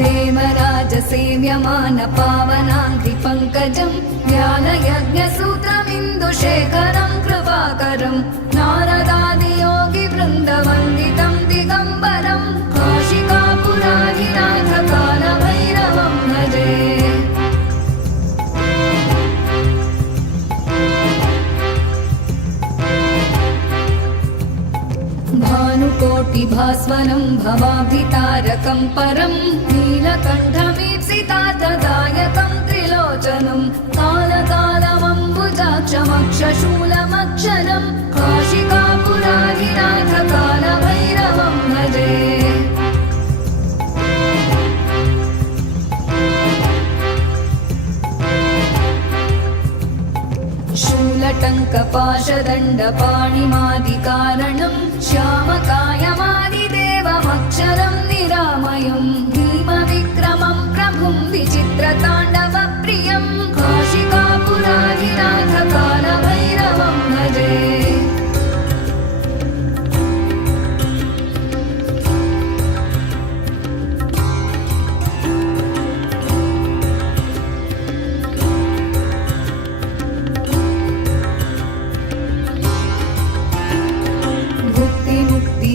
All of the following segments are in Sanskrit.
देवराजसेव्यमान पावनाङ्घ्रिपङ्कजं ज्ञानयज्ञसूत्रमिन्दुशेखरं कृपाकरं नारदादियोगिवृन्दवन्दितं दिगम्बरं काशिकापुराधिनाथकालभैरवं भजे। भानुकोटिभास्वरं भवाब्धितारकं परं नीलकण्ठमीप्सितार्थदायकं त्रिलोचनं कालकालमम्बुजाक्षमक्षशूलमक्षरं काशिकापुराधिनाथकालभैरवं भजे। शूलटङ्कपाशदण्डपाणिमादिकारणं श्यामकायमादिदेवमक्षरं निरामयं भीमविक्रमं प्रभुं विचित्रताण्डवप्रियं काशिकापुराधिनाथकालभैरवं भजे।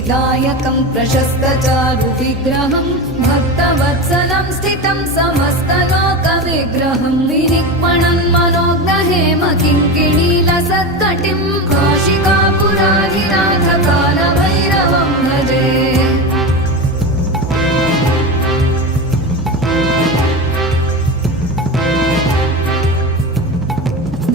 दायकं प्रशस्तचारुविग्रहं भक्तवत्सलं स्थितं समस्तलोकविग्रहं विनिक्मणं मनोज्ञहेम किङ्किणीलसत्कटिं काशिकापुराधिनाथकालभैरवं भजे।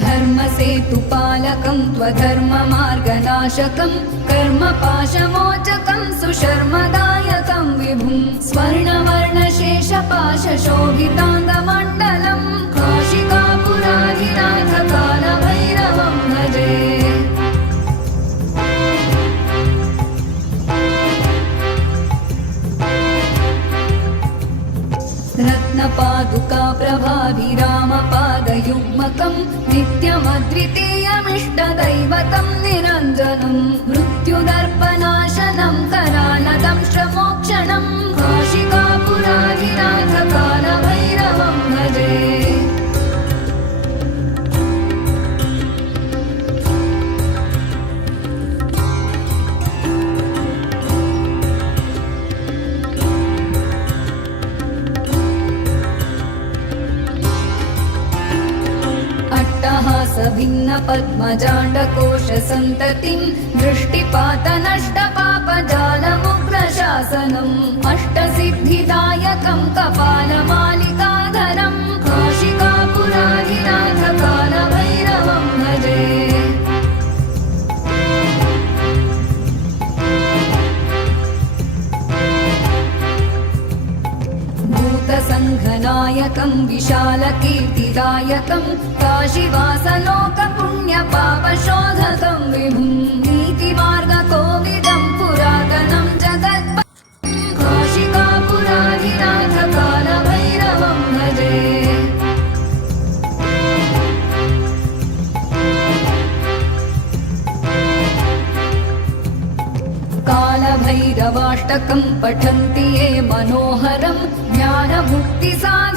धर्मसेतुपालकं त्वधर्ममार्गनाशकं कर्मपाशमोचकं सुशर्मदायकं विभुं स्वर्णवर्णशेषपाशशोभिताङ्गमण्डलं काशिकापुराधिनाथकालभैरवं भजे। रत्नपादुकाप्रभाभिरामपादयुग्मकं नित्यमद्वितीयमिष्टदैवतं निरञ्जनं मृत्युदर्पनाशनं करालदंष्ट्रमोक्षणं काशिकापुराधिनाथकालभैरवं भजे। भिन्नपद्मजाण्डकोशसन्ततिं दृष्टिपातनष्टपापजालमुग्रशासनम् अष्टसिद्धिदायकं कपालमालिकाधरं काशिकापुराधिनाथकालभैरवं भजे। भूतसङ्घनायकं विशालकीर्तिदायकं काशीवासलोकपुण्यपापशोधकं विभुं नीतिमार्गकोविदं पुरातनं जगत् काशिकापुराधिनाथकालभैरवं भजे। कालभैरवाष्टकं पठन्ति ये मनोहरं ज्ञानमुक्तिसारं